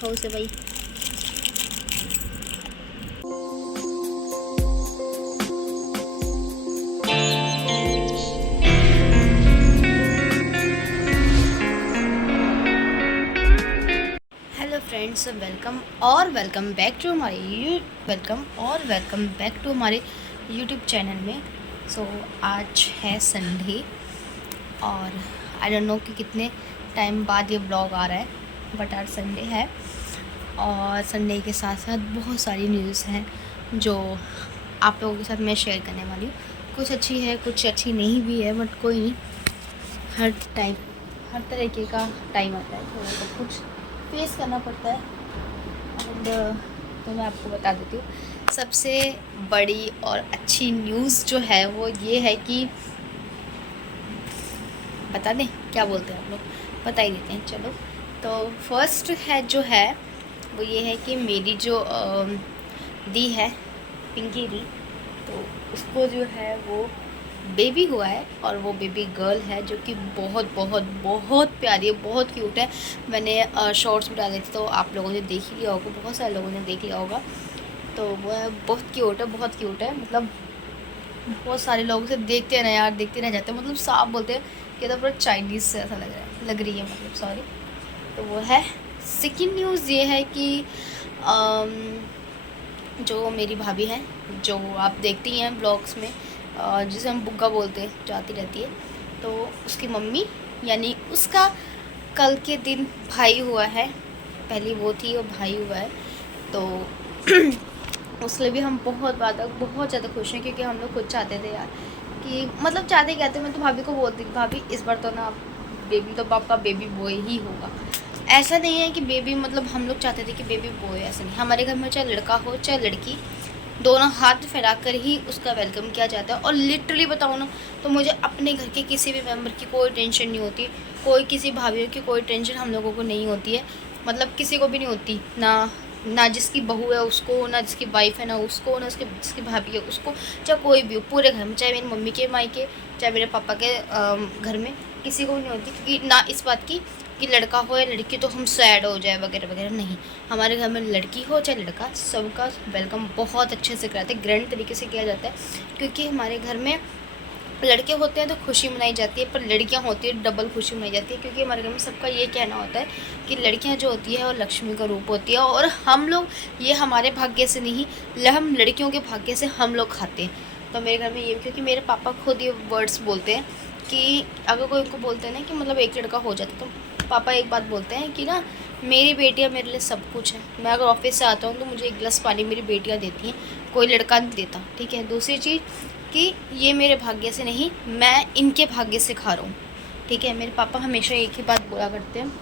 दिखाओ उसे भाई। Hello friends, welcome back to हमारे यूट्यूब चैनल में। सो आज है संडे और आई डोंट नो कि कितने टाइम बाद ये ब्लॉग आ रहा है, बट आज संडे है और संडे के साथ साथ बहुत सारी न्यूज़ हैं जो आप लोगों के साथ मैं शेयर करने वाली हूँ। कुछ अच्छी है, कुछ अच्छी नहीं भी है, बट कोई नहीं, हर तरीके का टाइम आता है, थोड़ा सा कुछ फेस करना पड़ता है। एंड तो मैं आपको बता देती हूँ, सबसे बड़ी और अच्छी न्यूज़ जो है वो ये है कि, बता दें क्या बोलते हैं आप लोग, बता ही देते हैं चलो। तो फर्स्ट है जो है वो ये है कि मेरी जो दी है, पिंकी दी, तो उसको जो है वो बेबी हुआ है और वो बेबी गर्ल है जो कि बहुत बहुत बहुत प्यारी है, बहुत क्यूट है। मैंने शॉर्ट्स भी डाले थे तो आप लोगों ने देख ही लिया होगा, बहुत सारे लोगों ने देख लिया होगा। तो वो है बहुत क्यूट है, बहुत क्यूट है। मतलब बहुत सारे लोग उसे देखते हैं ना यार, देखते रह जाते हैं, मतलब साफ बोलते हैं कि तो पूरा चाइनीज़ से ऐसा लग रही है, मतलब सॉरी। तो वो है। सेकेंड न्यूज़ ये है कि जो मेरी भाभी हैं, जो आप देखती हैं ब्लॉग्स में, जिसे हम बुग्गा बोलते हैं, जाती रहती है, तो उसकी मम्मी यानी उसका कल के दिन भाई हुआ है। पहली वो थी और भाई हुआ है, तो उसके भी हम बहुत ज़्यादा खुश हैं, क्योंकि हम लोग खुद चाहते थे यार कि, मतलब चाहते क्या थे, मैं तो भाभी को बोलती थी, भाभी इस बार तो ना बेबी तो आपका बेबी बॉय ही होगा। ऐसा नहीं है कि बेबी, मतलब हम लोग चाहते थे कि बेबी बॉय, ऐसा नहीं। हमारे घर में चाहे लड़का हो चाहे लड़की, दोनों हाथ फैला कर ही उसका वेलकम किया जाता है। और लिटरली बताऊँ ना, तो मुझे अपने घर के किसी भी मेंबर की कोई टेंशन नहीं होती, कोई किसी भाभी की कोई टेंशन हम लोगों को नहीं होती है, मतलब किसी को भी नहीं होती, ना जिसकी बहू है उसको, ना जिसकी वाइफ है ना उसको, ना जिसकी भाभी है उसको, चाहे कोई भी हो पूरे घर में, चाहे मेरी मम्मी के मायके चाहे मेरे पापा के घर में, किसी को भी नहीं होती। क्योंकि ना इस बात की कि लड़का हो या लड़की तो हम सैड हो जाए वगैरह वगैरह, नहीं। हमारे घर में लड़की हो चाहे लड़का, सबका वेलकम बहुत अच्छे से कराते हैं, ग्रैंड तरीके से किया जाता है। क्योंकि हमारे घर में लड़के होते हैं तो खुशी मनाई जाती है, पर लड़कियां होती है डबल खुशी मनाई जाती है। क्योंकि हमारे घर में सबका ये कहना होता है कि लड़कियां जो होती है वो लक्ष्मी का रूप होती है, और हम लोग ये हमारे भाग्य से नहीं, हम लड़कियों के भाग्य से हम लोग खाते हैं। तो मेरे घर में ये, क्योंकि मेरे पापा खुद ये वर्ड्स बोलते हैं कि अगर कोई उनको बोलते हैं ना कि मतलब एक लड़का हो जाता, तो पापा एक बात बोलते हैं कि ना, मेरी बेटियाँ मेरे लिए सब कुछ है। मैं अगर ऑफिस से आता हूँ तो मुझे एक गिलास पानी मेरी बेटियाँ देती हैं, कोई लड़का नहीं देता, ठीक है। दूसरी चीज़ कि ये मेरे भाग्य से नहीं, मैं इनके भाग्य से खा रहा हूँ, ठीक है। मेरे पापा हमेशा एक ही बात बोला करते हैं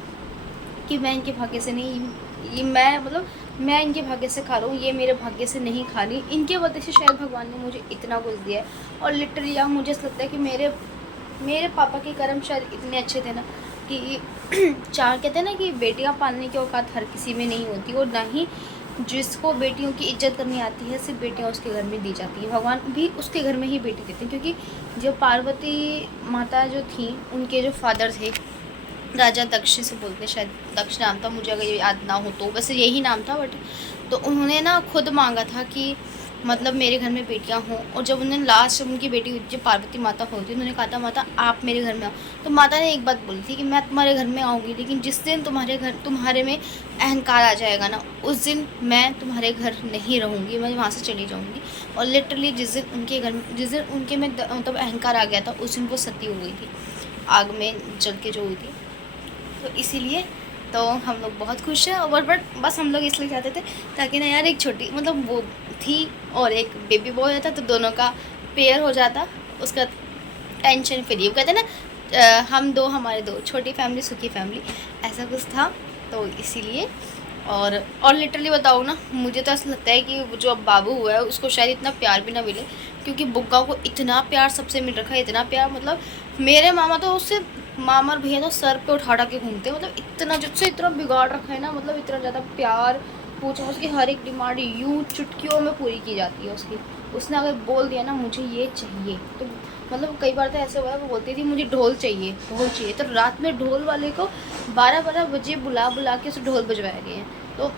कि मैं इनके भाग्य से नहीं, ये मैं, मतलब मैं इनके भाग्य से खा रहा हूँ, ये मेरे भाग्य से नहीं खा रही। इनके वजह से शायद भगवान ने मुझे इतना कुछ दिया है। और लिटरली यार मुझे ऐसा लगता है कि मेरे पापा के कर्म शायद इतने अच्छे थे ना कि चार कहते हैं ना कि बेटियां पालने की औकात हर किसी में नहीं होती, और ना ही जिसको बेटियों की इज्जत करनी आती है सिर्फ बेटियां उसके घर में दी जाती हैं। भगवान भी उसके घर में ही बेटी देते हैं। क्योंकि जो पार्वती माता जो थी, उनके जो फादर थे राजा दक्ष से बोलते, शायद दक्ष नाम था, मुझे अगर याद ना हो तो, वैसे यही नाम था, बट तो उन्होंने ना खुद मांगा था कि मतलब मेरे घर में बेटियां हों। और जब उन्होंने लास्ट उनकी बेटी जो पार्वती माता होती, उन्होंने कहा था माता आप मेरे घर में आओ, तो माता ने एक बात बोली थी कि मैं तुम्हारे घर में आऊँगी, लेकिन जिस दिन तुम्हारे में अहंकार आ जाएगा ना, उस दिन मैं तुम्हारे घर नहीं रहूँगी, मैं वहाँ से चली जाऊँगी। और लिटरली जिस दिन उनके में मतलब अहंकार आ गया था, उस दिन वो सती हो गई थी, आग में जल के जो हुई थी। तो इसीलिए तो हम लोग बहुत खुश हैं। और बट बस हम लोग इसलिए चाहते थे ताकि ना यार एक छोटी, मतलब वो थी और एक बेबी बॉय होता तो दोनों का पेयर हो जाता, उसका टेंशन फ्री। वो कहते हैं ना, हम दो हमारे दो, छोटी फैमिली सुखी फैमिली, ऐसा कुछ था। तो इसीलिए और लिटरली बताऊँ ना, मुझे तो ऐसा लगता है कि जो अब बाबू हुआ है उसको शायद इतना प्यार भी ना मिले, क्योंकि बुग्गा को इतना प्यार सबसे मिल रखा है, इतना प्यार। मतलब मेरे मामा तो उससे, मामा और भैया तो सर पे उठा के घूमते हैं, मतलब इतना जिससे इतना बिगाड़ रखा है ना, मतलब इतना ज़्यादा प्यार, पूछो उसकी हर एक डिमांड यूँ चुटकियों में पूरी की जाती है उसकी। उसने अगर बोल दिया ना मुझे ये चाहिए, तो मतलब कई बार तो ऐसा हुआ है, वो बोलती थी मुझे ढोल चाहिए, तो रात में ढोल वाले को 12-12 बजे बुला के उसे ढोल बजवाए गए हैं। तो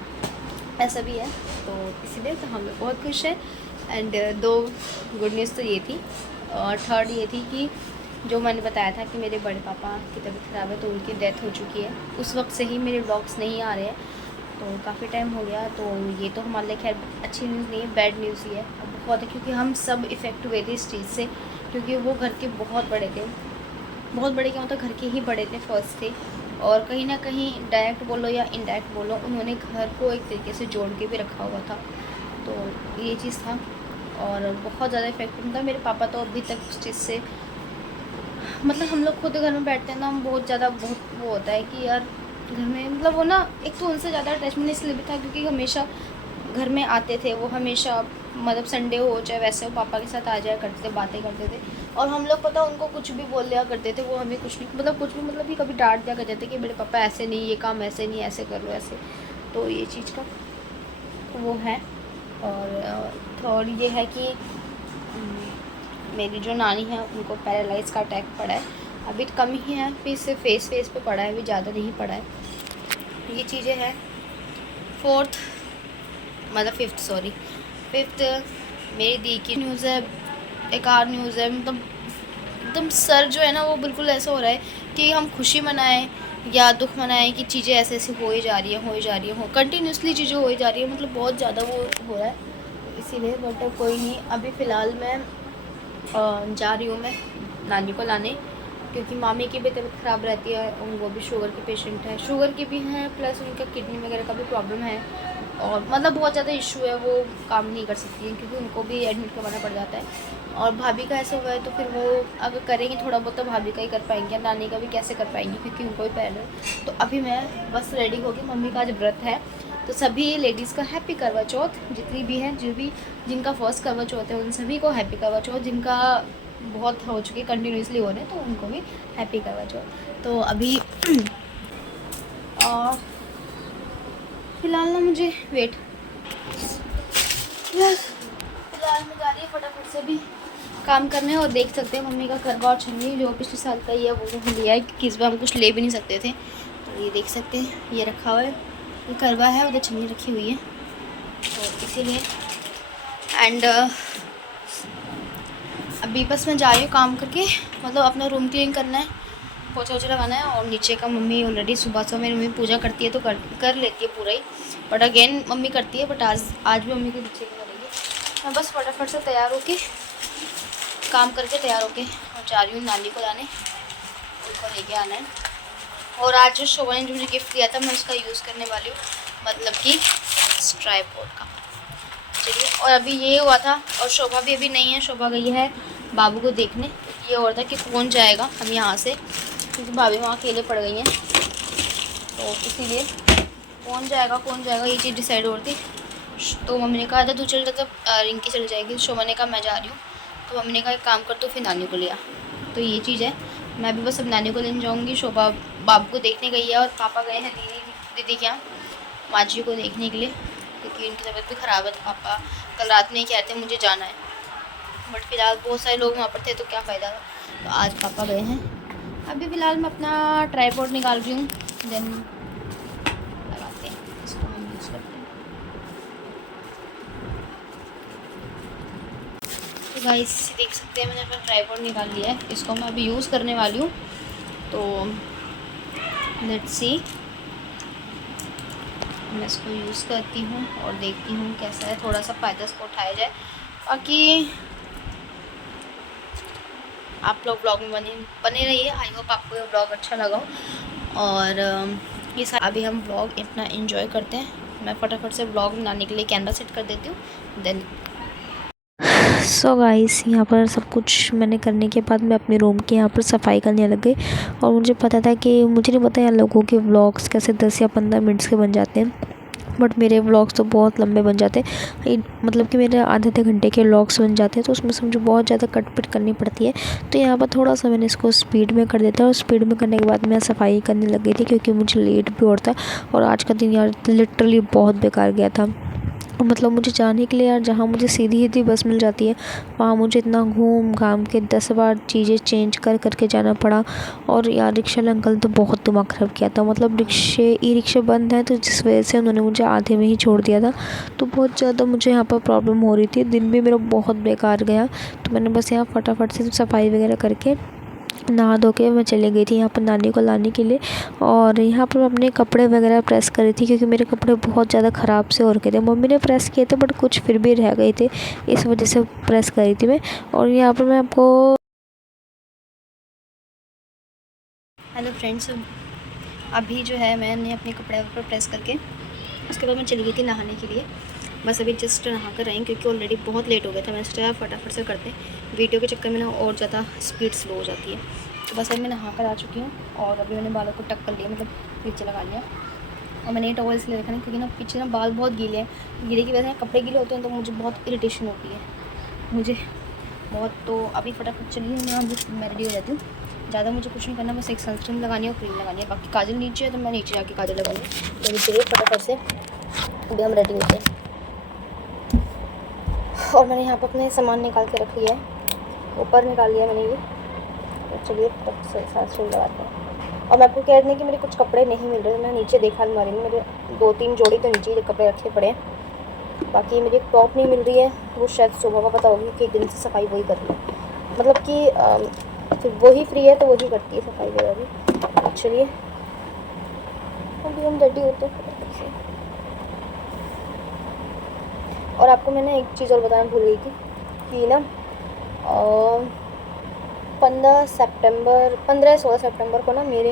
ऐसा भी है, तो इसीलिए तो हम लोग बहुत खुश हैं। एंड दो गुड न्यूज़ तो ये थी, और थर्ड ये थी कि जो मैंने बताया था कि मेरे बड़े पापा की तबीयत ख़राब है, तो उनकी डेथ हो चुकी है। उस वक्त से ही मेरे व्लॉग्स नहीं आ रहे हैं, तो काफ़ी टाइम हो गया। तो ये तो हमारे लिए खैर अच्छी न्यूज़ नहीं है, बैड न्यूज़ ही है बहुत है, क्योंकि हम सब इफ़ेक्ट हुए थे इस चीज़ से, क्योंकि वो घर के बहुत बड़े थे। बहुत बड़े क्या, मतलब घर के ही बड़े थे, फर्स्ट थे, और कहीं ना कहीं डायरेक्ट बोलो या इनडायरेक्ट बोलो, उन्होंने घर को एक तरीके से जोड़ के भी रखा हुआ था। तो ये चीज़ था, और बहुत ज़्यादा इफेक्ट था। मेरे पापा तो अभी तक उस चीज़ से, मतलब हम लोग खुद घर में बैठते हैं ना, हम बहुत ज़्यादा बहुत वो होता है कि यार घर में, मतलब वो ना, एक तो उनसे ज़्यादा अटैचमेंट इसलिए भी था क्योंकि हमेशा घर में आते थे वो, हमेशा, मतलब संडे हो चाहे वैसे हो, पापा के साथ आ जाया करते थे, बातें करते थे। और हम लोग पता उनको कुछ भी बोल दिया करते थे, वो हमें कुछ भी, मतलब कुछ भी, मतलब भी कभी डांट दिया करते थे कि मेरे पापा ऐसे नहीं, ये काम ऐसे नहीं, ऐसे कर लो ऐसे। तो ये चीज़ का वो है। और थर्ड ये है कि मेरी जो नानी है उनको पैरालाइज का अटैक पड़ा है, अभी तो कम ही है, फिर से फेस पे पड़ा है, अभी ज़्यादा नहीं पड़ा है। ये चीज़ें हैं। फोर्थ, मतलब फिफ्थ मेरी दी की न्यूज़ है, एक और न्यूज़ है। मतलब एकदम सर जो है ना, वो बिल्कुल ऐसा हो रहा है कि हम खुशी मनाएं या दुख मनाएं कि चीज़ें ऐसे ऐसे हो ही जा रही है कंटिन्यूसली चीज़ें हो ही जा रही है, मतलब बहुत ज़्यादा वो हो रहा है, इसीलिए। बट कोई नहीं, अभी फ़िलहाल मैं जा रही हूँ मैं नानी को लाने, क्योंकि मामी की भी तबीयत ख़राब रहती है, वो भी शुगर की पेशेंट है, शुगर की भी हैं, प्लस उनका किडनी वगैरह का भी प्रॉब्लम है, और मतलब बहुत ज़्यादा इशू है, वो काम नहीं कर सकती हैं क्योंकि उनको भी एडमिट करवाना पड़ जाता है। और भाभी का ऐसा हुआ है, तो फिर वो अगर करेंगी थोड़ा बहुत तो भाभी का ही कर पाएंगे, नानी का भी कैसे कर पाएंगी क्योंकि उनको भी पैर है। तो अभी मैं बस रेडी होगी, मम्मी का आज व्रत है, तो सभी लेडीज़ का हैप्पी करवा चौथ, जितनी भी हैं, जो भी जिनका फर्स्ट करवा चौथ है उन सभी को हैप्पी करवा चौथ, जिनका बहुत हो चुकी कंटिन्यूसली हो रहे हैं तो उनको भी हैप्पी करवा चौथ। तो अभी फ़िलहाल ना मुझे वेट, फिलहाल मैं जा रही है फटाफट से भी काम करने, और देख सकते हैं मम्मी का करवा और छन्नी जो पिछले साल का ही है वो लिया है, क्योंकि इस बार हम कुछ ले भी नहीं सकते थे। तो ये देख सकते हैं, ये रखा हुआ है, ये करवा है, उधर छन्नी रखी हुई है, तो इसीलिए। एंड अभी बस मैं जा रही हूँ काम करके, मतलब अपना रूम क्लीन करना है, पोछा वोछा लगाना है, और नीचे का मम्मी ऑलरेडी सुबह मेरी मम्मी पूजा करती है तो कर लेती है पूरा ही, बट अगेन मम्मी करती है, बट आज भी मम्मी के नीचे की करेगी। मैं बस फटाफट से तैयार होके, काम करके तैयार होके और जा रही हूँ नानी को लाने, उनको लेके आना है। और आज जो शोभा ने जो मुझे गिफ्ट दिया था मैं उसका यूज़ करने वाली हूँ, मतलब कि ट्राइपॉड का। चलिए, और अभी ये हुआ था, और शोभा भी अभी नहीं है, शोभा गई है बाबू को देखने। ये और था कि कौन जाएगा हम यहाँ से, क्योंकि भाभी वहाँ अकेले पड़ गई हैं, तो इसीलिए कौन जाएगा ये चीज़ डिसाइड हो रही थी। तो मम्मी ने कहा था तू चल जा, तब रिंकी चल जाएगी। शोभा ने कहा मैं जा रही हूँ, तो मम्मी ने कहा एक काम कर, तो फिर नानी को लिया। तो ये चीज़ है, मैं भी बस अब नानी को लेने जाऊँगी। शोभा बाबू को देखने गई है, और पापा गए हैं दीदी के यहाँ माँ जी को देखने के लिए, क्योंकि उनकी तबीयत भी ख़राब है। तो पापा कल रात में ही कह रहे थे मुझे जाना है, बट फिलहाल बहुत सारे लोग वहाँ पर थे तो क्या फ़ायदा था, तो आज पापा गए हैं। अभी फ़िलहाल मैं अपना ट्राइपॉड निकाल रही हूँ, देन लगाते हैं इसको, हम यूज़ करते हैं। तो गाइस देख सकते हैं मैंने अपना ट्राइपॉड निकाल लिया है, इसको मैं अभी यूज़ करने वाली हूँ। तो लेट्स सी, मैं इसको यूज़ करती हूँ और देखती हूँ कैसा है, थोड़ा सा फ़ायदा इसको उठाया जाए, बाकी आप लोग ब्लॉग में बने रहिए। आई होप आपको ये ब्लॉग अच्छा लगा हो। और ये अभी हम ब्लॉग इतना एंजॉय करते हैं। मैं फटाफट से ब्लॉग बनाने के लिए कैमरा सेट कर देती हूँ, देन सो गाइस यहाँ पर सब कुछ मैंने करने के बाद मैं अपने रूम की यहाँ पर सफाई करने लग गई। और मुझे पता था कि मुझे नहीं पता यार लोगों के व्लॉग्स कैसे 10 या 15 मिनट्स के बन जाते हैं, बट मेरे व्लॉग्स तो बहुत लंबे बन जाते हैं, मतलब कि मेरे आधे घंटे के व्लॉग्स बन जाते हैं, तो उसमें से मुझे बहुत ज़्यादा कट पिट करनी पड़ती है। तो यहाँ पर थोड़ा सा मैंने इसको स्पीड में कर देता, और स्पीड में करने के बाद मैं सफाई करने लग गई थी, क्योंकि मुझे लेट भी हो रहा था, और आज का दिन यार लिटरली बहुत बेकार गया था। मतलब मुझे जाने के लिए यार, जहाँ मुझे सीधी सीधी बस मिल जाती है वहाँ मुझे इतना घूम घाम के 10 बार चीज़ें चेंज कर करके जाना पड़ा। और यार रिक्शा वाले अंकल तो बहुत दिमाग ख़राब किया था। मतलब ई रिक्शे बंद हैं तो जिस वजह से उन्होंने मुझे आधे में ही छोड़ दिया था। तो बहुत ज़्यादा मुझे यहाँ पर प्रॉब्लम हो रही थी। दिन भी मेरा बहुत बेकार गया। तो मैंने बस यहाँ फटाफट से सफाई वगैरह करके नहा धो के मैं चली गई थी यहाँ पर नानी को लाने के लिए। और यहाँ पर मैं अपने कपड़े वगैरह प्रेस कर रही थी क्योंकि मेरे कपड़े बहुत ज़्यादा ख़राब से हो रखे थे। मम्मी ने प्रेस किए थे बट कुछ फिर भी रह गए थे, इस वजह से प्रेस कर रही थी मैं। और यहाँ पर मैं आपको हेलो फ्रेंड्स, अभी जो है मैंने अपने कपड़े ऊपर प्रेस करके उसके बाद मैं चली गई थी नहाने के लिए। बस अभी जस्ट नहा कर आई क्योंकि ऑलरेडी बहुत लेट हो गया था। मैंने सोचा फटाफट से करते, वीडियो के चक्कर में ना और ज़्यादा स्पीड स्लो हो जाती है। तो बस अभी मैं नहा कर आ चुकी हूँ और अभी मैंने बालों को टक कर लिया, मतलब नीचे लगा लिया। और मैंने ये टॉवल इसलिए रखा नहीं क्योंकि ना पीछे ना बाल बहुत गीले हैं। गीले की वजह से कपड़े गीले होते हैं तो मुझे बहुत इरिटेशन होती है मुझे बहुत। तो अभी फटाफट चलिए मैं रेडी हो जाती हूँ। ज़्यादा मुझे कुछ नहीं करना, बस एक सनस्क्रीन लगानी है और क्रीम लगानी है। बाकी काजल नीचे है तो मैं नीचे जाके काजल लगाऊंगी। तो अभी चलिए फटाफट से अभी हम रेडी होते हैं। और मैंने यहाँ पर अपने सामान निकाल के रख लिया है, ऊपर निकाल लिया मैंने ये। तो चलिए फटाफट से सनस्क्रीन लगाते हैं। और मैं आपको कह रही थी कि मेरे कुछ कपड़े नहीं मिल रहे। मैं नीचे देखा अलमारी में, मेरे 2-3 जोड़ी तो नीचे ही कपड़े रखे पड़े हैं। बाकी मेरी एक टॉप नहीं मिल रही है, वो शायद सुबह का पता होगी कि एक दिन से सफाई वही कर रही है। मतलब कि फिर वही फ्री है तो वही करती है सफाई वगैरह भी। चलिए अभी हम रेडी होते हैं फटाफट से। और आपको मैंने एक चीज़ और बताना भूल गई थी कि ना 15-16 सितंबर को ना मेरे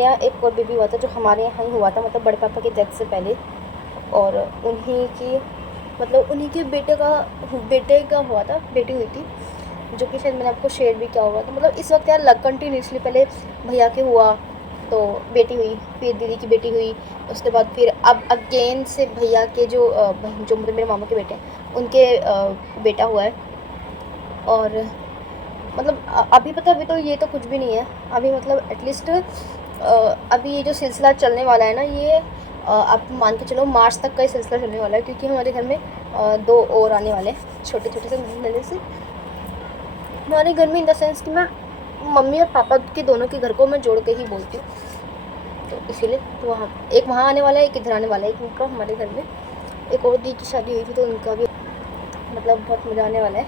यहाँ एक और बेबी हुआ था जो हमारे यहाँ ही हुआ था, मतलब बड़े पापा की डेथ से पहले। और उन्हीं के बेटे का हुआ था, बेटी हुई थी, जो कि शायद मैंने आपको शेयर भी किया होगा। तो मतलब इस वक्त यार कंटिन्यूसली पहले भैया के हुआ तो बेटी हुई, फिर दीदी की बेटी हुई, उसके बाद फिर अब अगेन से भैया के जो मतलब मेरे मामा के बेटे हैं उनके बेटा हुआ है। और मतलब अभी पता अभी तो ये तो कुछ भी नहीं है अभी, मतलब एटलीस्ट अभी ये जो सिलसिला चलने वाला है ना, ये आप मान के चलो मार्च तक का ही सिलसिला चलने वाला है। क्योंकि हमारे घर में 2 और आने वाले हैं छोटे छोटे से नन्हे से। हमारे घर में इन द सेंस कि मैं मम्मी और पापा के दोनों के घर को मैं जोड़ के ही बोलती हूँ, तो इसीलिए तो वहाँ आने वाला है, एक इधर आने वाला है। एक उनका हमारे घर में एक और दी की शादी हुई थी तो उनका भी मतलब बहुत मज़ा आने वाला है।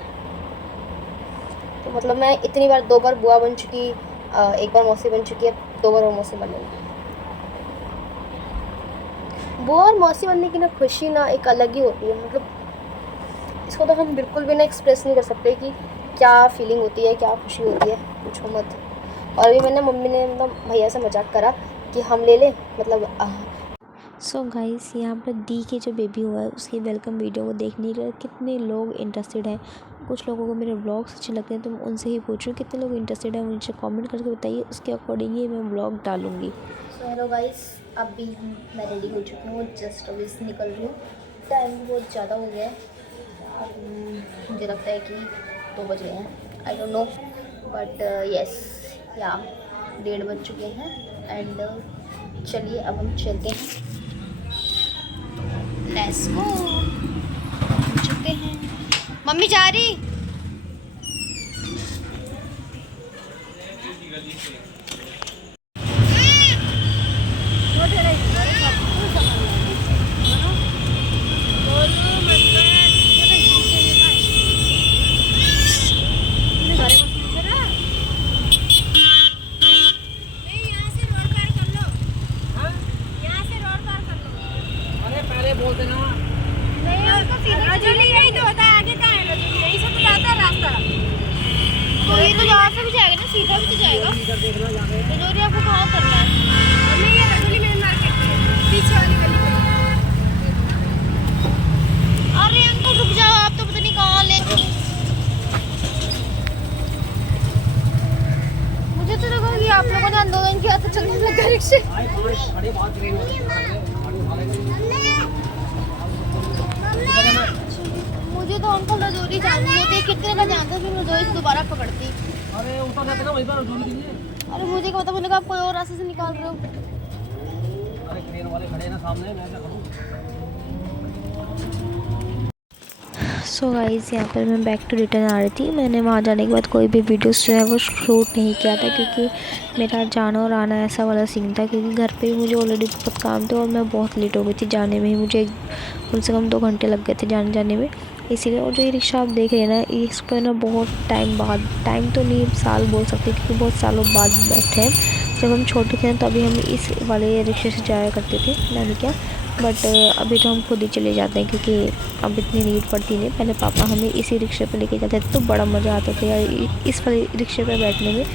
तो मतलब मैं इतनी बार 2 बार बुआ बन चुकी, एक बार मौसी बन चुकी है, 2 बार और मौसी बनने में। बुआ और मौसी बनने की ना खुशी ना एक अलग ही होती है। मतलब इसको तो हम बिल्कुल भी ना एक्सप्रेस नहीं कर सकते कि क्या फीलिंग होती है, क्या खुशी होती है, पूछो मत। और अभी मैंने मम्मी ने मतलब भैया से मजाक करा कि हम ले लें, मतलब सो गाइस यहाँ पर दी के जो बेबी हुआ है उसकी वेलकम वीडियो को देखने के लिए कितने लोग इंटरेस्टेड हैं। कुछ लोगों को मेरे व्लॉग्स अच्छे लगते हैं तो मैं उनसे ही पूछ रही हूँ कितने लोग इंटरेस्टेड हैं, मुझे कमेंट करके बताइए, उसके अकॉर्डिंग ही मैं व्लॉग डालूँगी। सो हेलो गाइस, अभी मैं रेडी हो चुकी हूँ, जस्ट अभी से निकल रही हूँ। टाइम भी बहुत ज़्यादा हो गया है, मुझे लगता है कि 2 बज गए हैं, I don't know, but yes या 1:30 बज चुके हैं। एंड चलिए अब हम चलते हैं, लेट्स गो। चुके हैं, मम्मी जा रही। तो ये तो यहाँ से भी जाएगा ना, सीधा भी तो जाएगा। रजौरी आपको कहाँ करना है? हमें ये रजौरी मेन मार्केट पीछे वाली गली में। अरे अंकल रुक जाओ, आप तो पता नहीं कहाँ ले। मुझे तो लगा कि आप लोगों ने आंदोलन किया था चलने लगा रिक्शे। मुझे तो अंकल रजौरी जानते थे, कितने का जानते फिर रजौरी से दोबारा पकड़ती। अरे उतर जाते ना वहीं पर रजौरी के लिए। अरे मुझे क्या पता, मैंने कहा आप कोई और रास्ते से निकाल रहे हो। अरे क्रेन वाले खड़े हैं ना सामने, मैं क्या करूं? सो गाइस, यहाँ पर मैं बैक टू रिटर्न आ रही थी। मैंने वहाँ जाने के बाद कोई भी वीडियोस जो है वो शूट नहीं किया था, क्योंकि मेरा जाना और आना ऐसा वाला सीन था, क्योंकि घर पे ही मुझे ऑलरेडी बहुत काम थे और मैं बहुत लेट हो गई थी जाने में ही। मुझे कम से कम 2 घंटे लग गए थे जाने में, इसीलिए। और जो ये रिक्शा आप देख रहे हैं ना, इस पर ना बहुत टाइम बाद, टाइम तो नहीं साल बोल सकते, क्योंकि बहुत सालों बाद बैठे हैं। जब हम छोटे थे तभी हम इस वाले रिक्शे से जाया करते थे नानी क्या, बट अभी तो हम खुद ही चले जाते हैं, क्योंकि अब इतनी नीड पड़ती नहीं। पहले पापा हमें इसी रिक्शे पे लेके जाते थे तो बड़ा मज़ा आता था यार, इस वाले रिक्शे पे बैठने में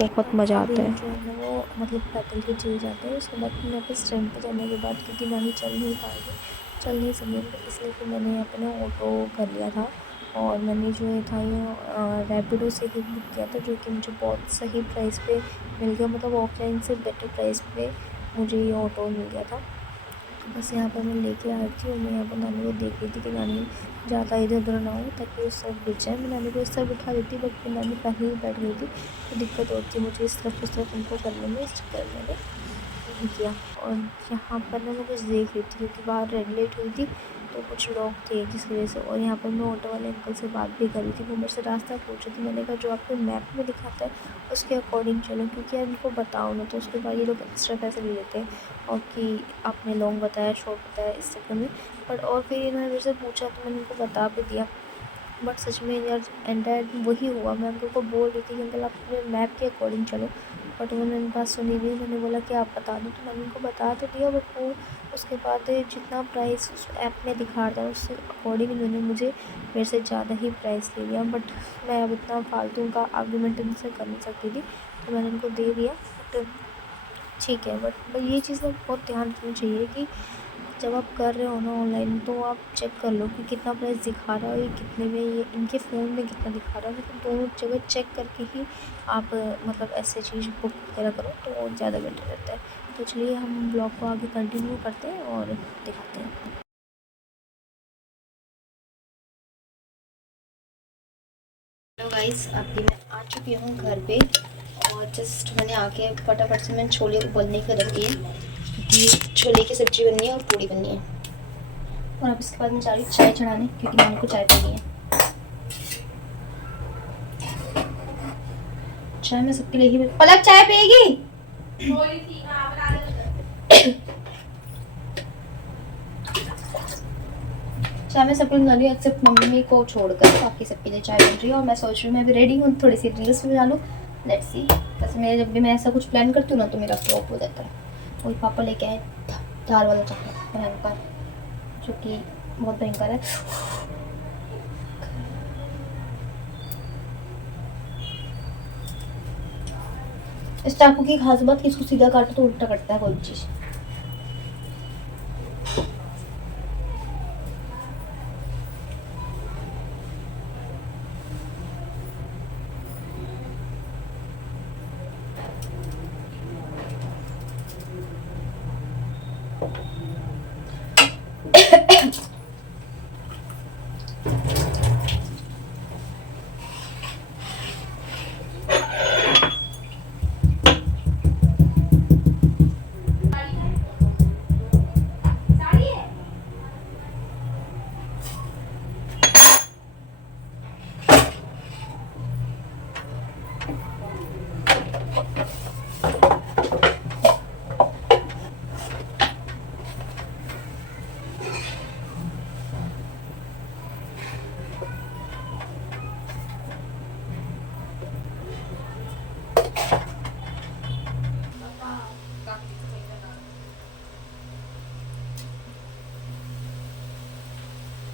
बहुत मज़ा आता है। जो है ना वो मतलब पैदल ही चले जाते हैं। उसके बाद फिर मैं अपने स्टैंड पे जाने के बाद, क्योंकि नानी चल नहीं पाएगी, चल नहीं सकेंगे, इसलिए फिर मैंने यहाँ पे ना ऑटो कर लिया था। और मैंने जो है था ये रैपिडो से ही बुक किया था, जो कि मुझे बहुत सही प्राइस पे मिल गया, मतलब ऑफलाइन से बेटर प्राइस पे मुझे ये ऑटो मिल गया था। बस यहाँ पर मैं लेके आई थी और मैं यहाँ पर नानी को देख रही थी कि नानी ज़्यादा इधर उधर ना हो, ताकि उस तरफ गिर जाए। मैं नानी को इस तरफ बिठा देती, बट फिर नानी पहले ही बैठ गई थी, तो दिक्कत होती मुझे इस तरफ उस तरफ उनको करने में, इस चक्कर में मैंने नहीं किया। और यहाँ पर ना मैं कुछ देख रही थी, क्योंकि बाहर रेड लाइट हुई थी, तो कुछ लोग थे जिस वजह से। और यहाँ पर मैं ऑटो वाले अंकल से बात भी कर रही थी, वो मेरे से रास्ता पूछ रही थी। मैंने कहा जो आपको मैप में दिखाता है उसके अकॉर्डिंग चलो, क्योंकि यार इनको बताओ ना तो उसके बाद ये लोग एक्स्ट्रा पैसे ले लेते हैं, और कि आपने लॉन्ग बताया शॉर्ट बताया इस चक्कर में। बट और फिर इन्होंने मेरे से पूछा तो मैंने उनको बता भी दिया, बट सच में यार एंड वही हुआ। मैं अंकल को बोल रही थी कि अंकल आप अपने मैप के अकॉर्डिंग चलो, बट उन्होंने मेरी बात सुनी नहीं। मैंने बोला कि आप बता दो, तो मैंने उनको बता तो दिया, बट वो उसके बाद जितना प्राइस उस ऐप में दिखा रहा था उससे अकॉर्डिंग उन्होंने मुझे मेरे से ज़्यादा ही प्राइस ले लिया। बट मैं अब इतना फालतू उनका आर्गूमेंट उनसे कर नहीं सकती थी, तो मैंने उनको दे दिया। बट ठीक है, बट ये चीज़ में बहुत ध्यान रखना चाहिए कि जब आप कर रहे हो ना ऑनलाइन, तो आप चेक कर लो कि कितना प्राइस दिखा रहा है, ये कितने में, ये इनके फ़ोन में कितना दिखा रहा है। मतलब दोनों जगह चेक करके ही आप मतलब ऐसे चीज़ बुक वगैरह करो तो ज़्यादा बेटर रहता है। तो चलिए हम ब्लॉग को आगे कंटिन्यू करते हैं और दिखाते हैं। हेलो गाइस, अभी मैं आ चुकी हूँ घर पे, और जस्ट मैंने आके फटाफट से मैंने छोले उबलने कर रखी है, क्योंकि छोले की सब्ज़ी बननी है और पूड़ी बननी है। और अब इसके बाद मैं जा रही हूँ चाय चढ़ाने, क्योंकि नानी को चाय पीनी है। चाय मैं सबके लिए ही पलक चाय पिएगी। चाय मैं सबके लिए बना रही हूँ एक्सेप्ट मम्मी को छोड़कर, बाकी सबके लिए चाय बन रही है। और मैं सोच रही हूँ मैं भी रेडी हूँ, थोड़ी सी रील्स भी बना लूँ। Let's see. वैसे मैं जब भी मैं ऐसा कुछ प्लान करती हूँ ना तो मेरा फ्लॉप हो जाता है। वही पापा लेके आए धार वाला चॉकलेट भयंकर, जो कि बहुत भयंकर है। इस चाकू की खास बात कि इसको सीधा काटो तो उल्टा कटता है कोई चीज़।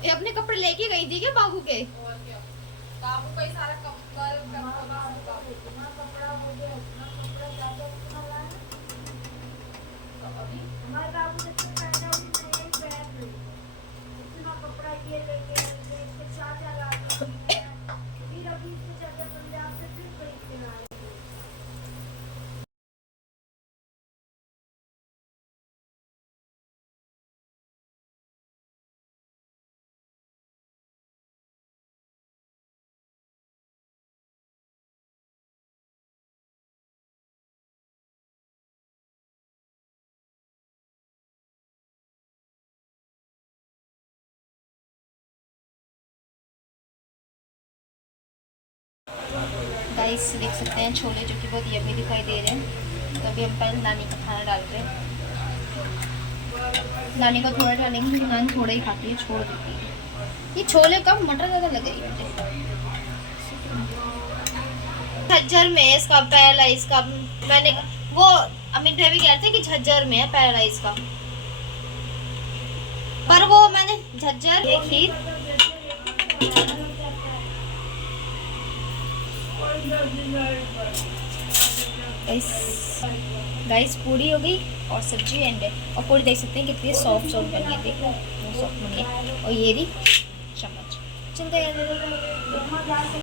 ये अपने कपड़े लेके गई थी क्या बाबू के? और क्या, बाबू का ही सारा गाइस देख सकते हैं छोले जो कि बहुत यम्मी दिखाई दे रहे हैं। तो अभी हम पहले नानी का खाना डाल रहे हैं। नानी को थोड़ा डालेंगे क्योंकि नानी थोड़ा ही खाती है, छोड़ देती है। ये छोले कम मटर ज़्यादा लगेगी मुझे। झज्जर में है इसका पैरालाइज का, मैंने वो अमित भाई भी कह रहे थे कि झज्जर में है पैरालाइज का, पर वो मैंने झज्जर ये खीर गाइस पूरी हो गई और सब्जी एंड और पूरी देख सकते हैं कितनी सॉफ्ट सॉफ्ट बनी है, देखो सॉफ्ट बनी है। और ये रही चम्मच, चलते हैं